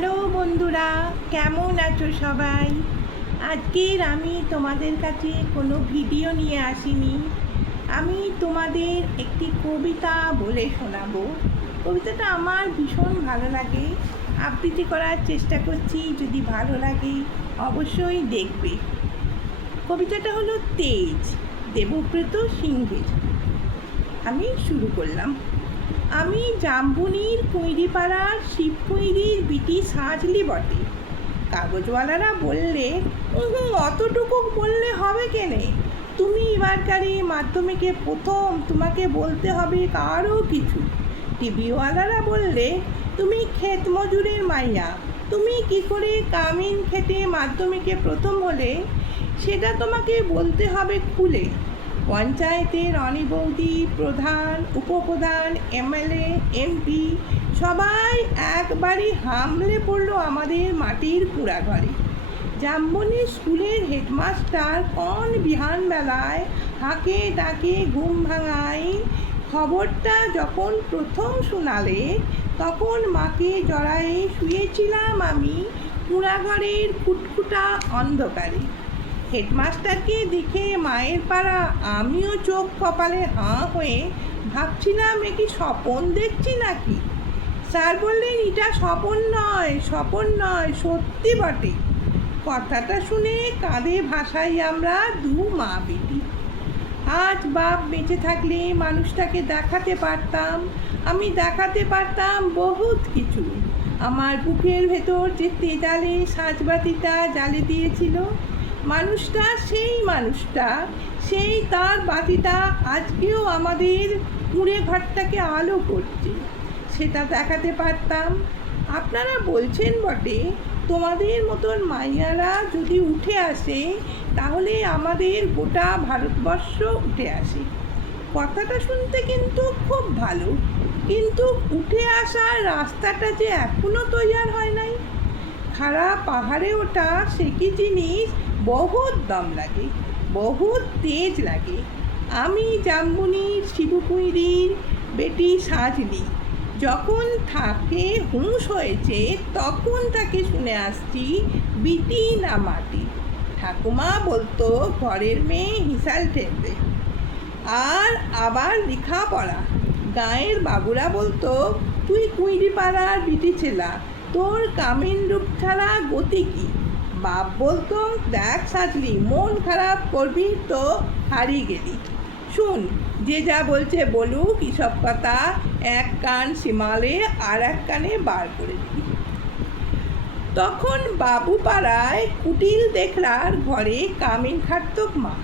Hello বন্ধুরা, কেমন আছো সবাই? আজকের আমি তোমাদের কাছে কোনো ভিডিও নিয়ে আসিনি। আমি তোমাদের একটি কবিতা বলে শোনাবো। কবিতাটা আমার ভীষণ ভালো লাগে। আবৃত্তি করার চেষ্টা করছি, যদি ভালো লাগে অবশ্যই দেখবে। কবিতাটা হলো তেজ, দেবব্রত সিংহের। আমি শুরু করলাম। আমি জাম্বুনির কুঁইরিপাড়ার শিব কুঁইরির বিটি সাজলি বটে। কাগজওয়ালারা বললে অতটুকু বললে হবে কেনে? তুমি এবারকারে মাধ্যমিকে প্রথম, তোমাকে বলতে হবে কারও কিছু। টিভিওয়ালারা বললে, তুমি ক্ষেত মজুরের মাইয়া। তুমি কি করে কামিন খেটে মাধ্যমিকে প্রথম হলে, সেটা তোমাকে বলতে হবে খুলে। পঞ্চায়েতের অনিবৌদি প্রধান, উপপ্রধান, এমএলএ, এমপি, সবাই একবারই হামলে পড়ল আমাদের মাটির কুড়াঘরে। জাম্বনি স্কুলের হেডমাস্টার কন বিহানবেলায় হাঁকে ডাকে ঘুম ভাঙায়। খবরটা যখন প্রথম শোনালে, তখন মাকে জড়ায়ে শুয়েছিলাম আমি কুড়াঘরের ফুটফুটা অন্ধকারে। হেডমাস্টারকে দেখে মায়ের পাড়া আমিও চোখ কপালে হাঁ হয়ে ভাবছিলাম, এ কি স্বপন দেখছি নাকি? স্যার বললেন, এটা স্বপন নয় স্বপন নয়, সত্যি বটে। কথাটা শুনে কাঁধে ভাসাই আমরা দু মা বেটি। আজ বাপ বেঁচে থাকলে মানুষটাকে দেখাতে পারতাম, আমি দেখাতে পারতাম বহুত কিছু। আমার বুকের ভেতর যে তেজালে সাজবাতিটা জ্বালে দিয়েছিল মানুষটা সেই মানুষটা, সেই তার বাতিটা আজকেও আমাদের কুঁড়ে ঘরটাকে আলো করছে। সেটা দেখাতে পারতাম। আপনারা বলছেন বটে, তোমাদের মতন মাইয়ারা যদি উঠে আসে, তাহলে আমাদের গোটা ভারতবর্ষ উঠে আসে। কথাটা শুনতে কিন্তু খুব ভালো। কিন্তু উঠে আসার রাস্তাটা যে এখনও তৈরি হয় নাই। খারাপ পাহাড়ে ওঠা সে কি জিনিস? বহুত দম লাগে, বহুত তেজ লাগে। আমি জাম্বুনির শিবকুইরির বেটি সাজলি। যখন থাকে হুঁশ হয়েছে, তখন তাকে শুনে আসছি, বিটি না মাটি। ঠাকুমা বলতো, ঘরের মেয়ে হিসাল ঠেলবে। আর আবার লেখাপড়া। গাঁয়ের বাবুরা বলতো, তুই কুইরি পাড়ার বিটি ছেলা, তোর কামিন রূপ ছাড়া গতি কি? বাপ বলতো, দেখ সাজলি, মন খারাপ করবি তো হারিয়ে গেলি। শুন, যে যা বলছে বলুক সব কথা এক কান সীমালে আর এক কানে বার করে দিবি। তখন বাবু পাড়ায় কুটিল দেখলার ঘরে কামিন খাটতক মা।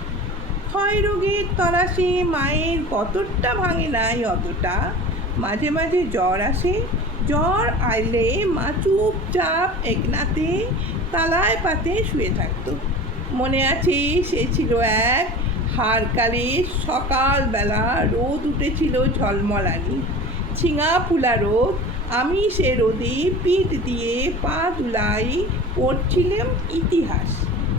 ক্ষয় রোগের তলাশে মায়ের কতটা ভাঙে নাই অতটা। মাঝে মাঝে জ্বর আসে। জ্বর আইলে মা চুপচাপ একনাতে তালায় পাতে শুয়ে থাকতো। মনে আছে সে ছিল এক হারকালে সকালবেলা রোদ উঠেছিল ঝলমলানি। ছিঙা ফুলা রোদ, আমি সে রোদে পিঠ দিয়ে পা তুলাই পড়ছিলাম ইতিহাস।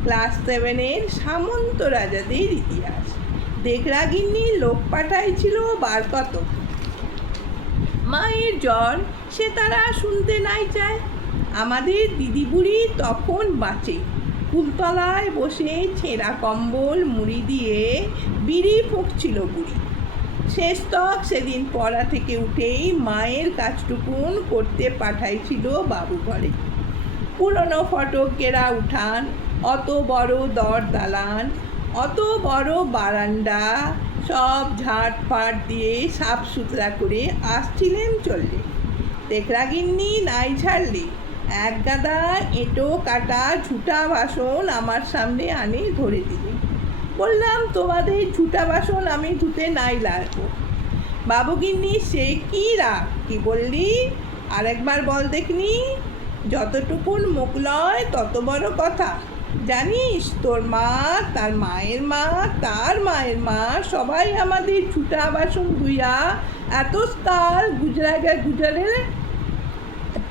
ক্লাস সেভেনের সামন্ত রাজাদের ইতিহাস। দেখরাগিন্নি লোক পাঠাইছিল বার কত মায়ের জ্বর, সে তারা শুনতে নাই চায়। আমাদের দিদি বুড়ি তখন বাঁচে। ফুলতলায় বসে ছেঁড়া কম্বল মুড়ি দিয়ে বিড়ি ফুঁকছিল বুড়ি। শেষ তক সেদিন পড়া থেকে উঠেই মায়ের কাজটুকুন করতে পাঠাইছিল বাবু ঘরে। পুরনো ফটক গেরা উঠান, অত বড় দর দালান অত বড় বারান্দা সব ঝাঁটফাট দিয়ে সাফ সুতরা করে আসছিলেন চললে। দেখরাগিন্নি নাই ছাড়লে এক গাদা এঁটো কাটা ঝুটা বাসন আমার সামনে আনে ধরে দিলে। বললাম, তোমাদের ঝুটা বাসন আমি ধুতে নাই লাগবো। বাবুগিন্নি, সে কি রাগ? কি বললি? আরেকবার বল দেখনি। যতটুকুন মুখ লয় তত বড় কথা। জানিস, তোর মা, তার মায়ের মা, তার মায়ের মা, সবাই আমাদের ছুটা বাসন ধুইয়া এত কাল গুজরাগে গুজরে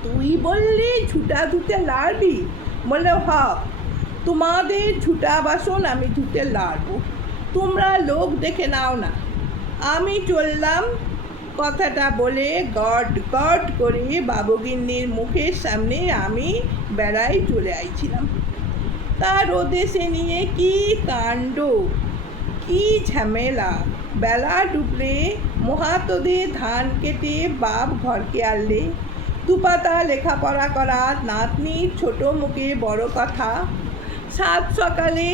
তুই বললি ঝুটা ধুতে লাড়বি? বলে, হ, তোমাদের ঝুটা বাসন আমি ধুতে লাড়বো। তোমরা লোক দেখে নাও না। আমি চললাম কথাটা বলে গড গড করে বাবুগিন্নির মুখের সামনে আমি বেড়াই চলে আইছিলাম। তার ওদেশে নিয়ে কি কাণ্ড? কি ঝামেলা? বেলা ডুবলে মহাতদে ধান কেটে বাপ ঘরকে আনলে। দুপাতা লেখাপড়া করা নাতনির ছোট মুখে বড় কথা। সাত সকালে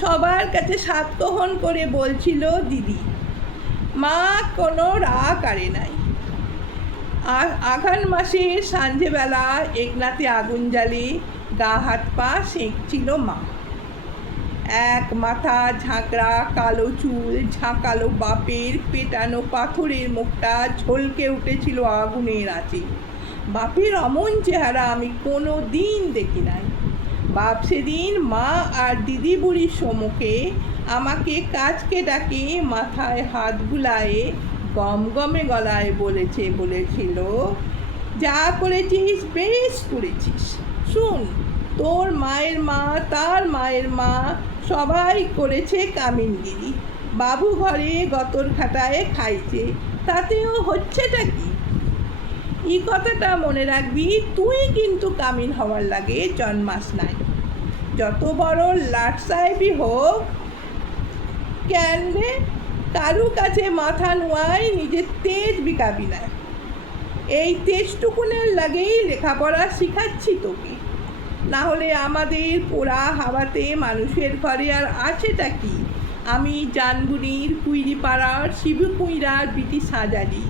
সবার কাছে সাতকহন করে বলছিল দিদি, মা, কোনো রাগ আরে নাই। আঘান মাসে সন্ধেবেলা একনাতে আগুন জ্বালে গা হাত পা সেঁকছিল মা। এক মাথা ঝাঁকড়া, কালো চুল, ঝাঁকালো বাপের, পেটানো পাথরের মুখটা ঝলকে উঠেছিল আগুনের আঁচে। বাপের অমন চেহারা আমি কোনো দিন দেখি নাই। বাপ সেদিন মা আর দিদি বুড়ির সম্মুখে আমাকে কাজকে ডাকে মাথায় হাত বুলায়ে গম গমে গলায় বলেছে, বলেছিল, যা করেছিস, বেশ করেছিস। শুন, তোর মায়ের মা, তার মায়ের মা সবাই করেছে কামিনগিরি বাবু ঘরে গতর খাটায় খাইছে, তাতেও হচ্ছেটা কি? এই কথাটা মনে রাখবি, তুই কিন্তু কামিন হওয়ার লাগে জন্মাস নাই। যত বড় লাট সাহেবই হোক, কেন রে? কারু কাছে মাথা নোয়াই নিজের তেজ বিকাবি না। এই তেজটুকুনের লাগেই লেখাপড়া শিখাচ্ছি তোকে। না হলে আমাদের পোড়া হাওয়াতে মানুষের ঘরে আর আছেটা কি? আমি জানবুনির কুইরিপাড়ার শিবু কুইরার বিটি সাজালি।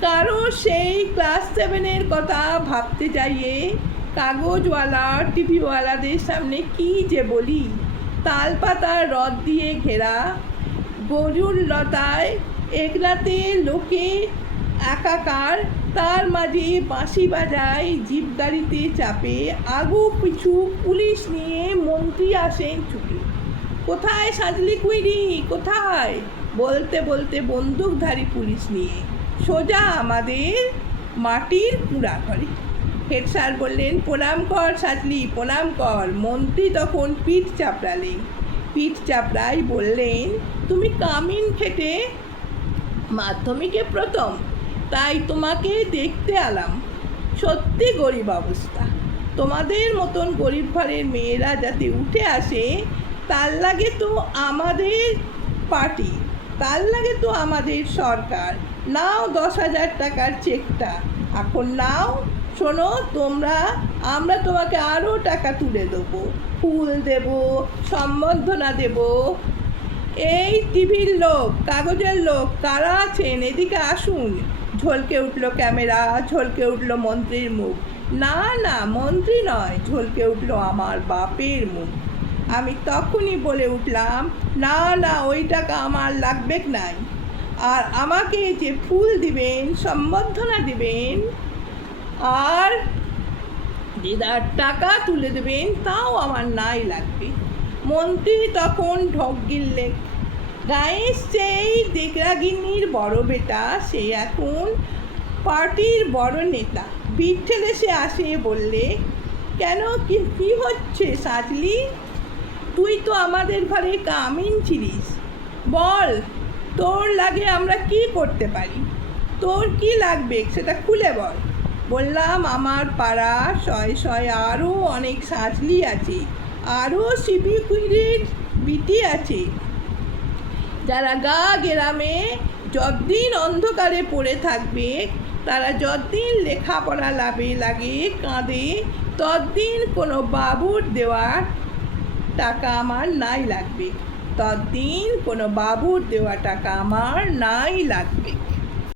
কারও সেই ক্লাস সেভেনের কথা ভাবতে যাইয়ে কাগজওয়ালা টিভিওয়ালাদের সামনে কি যে বলি? তালপাতার রদ দিয়ে ঘেরা গরুর লতায় একরাতে লোকে একাকার, তার মাঝে বাঁশি বাজায় জিপ গাড়িতে চাপে, আগু পিছু পুলিশ নিয়ে মন্ত্রী আসেন ছুটে। কোথায় সাজলি কুইরি, কোথায়? বলতে বলতে বন্দুকধারী পুলিশ নিয়ে, সোজা আমাদের মাটির কুড়া ঘরে হেড স্যার বললেন, প্রণাম কর সাজলি, প্রণাম কর। মন্ত্রী তখন পিঠ চাপড়ালেন। পিঠ চাপড়াই বললেন, তুমি কামিন খেটে মাধ্যমিকে প্রথম, তাই তোমাকে দেখতে আলাম সত্যি গরিব অবস্থা। তোমাদের মতন গরিব ঘরের মেয়েরা যাতে উঠে আসে, তার লাগে তো আমাদের পার্টি, তার লাগে তো আমাদের সরকার। নাও দশ হাজার টাকার চেকটা এখন নাও। শোনো, তোমরা, আমরা তোমাকে আরও টাকা তুলে দেবো। ফুল দেব, সম্বর্ধনা দেবো। এই টিভির লোক, কাগজের লোক, কারা আছেন? এদিকে আসুন। ঝলকে উঠল ক্যামেরা, ঝলকে উঠল মন্ত্রীর মুখ। না না, মন্ত্রী নয়, ঝলকে উঠল আমার বাপের মুখ। আমি তখনই বলে উঠলাম, না না, ওই টাকা আমার লাগবে নাই। আর আমাকে যে ফুল দিবেন, সম্বর্ধনা দিবেন আর দিদার টাকা তুলে দেবেন, তাও আমার নাই লাগবে। মন্ত্রী তখন ঢক গিললেন গায়ের সেই দেগরাগিনীর বড় বেটা, সে এখন পার্টির বড় নেতা। বিট ঠেলে সে আসে বললে, কেন কি, কী হচ্ছে সাজলি? তুই তো আমাদের ঘরে কামিন ছিলিস। বল, তোর লাগে আমরা কি করতে পারি? তোর কি লাগবে সেটা খুলে বল। বললাম, আমার পাড়া, শয় শয় আরও অনেক সাজলি আছে। আরও শিবি কুইরির বিটি আছে। যারা গা গেরামে যতদিন অন্ধকারে পড়ে থাকবে, তারা যতদিন লেখাপড়া লাভে লাগে, কাঁদে, ততদিন কোনো বাবুর দেওয়ার টাকা আমার নাই লাগবে। ততদিন কোনো বাবুর দেওয়া টাকা আমার নাই লাগবে।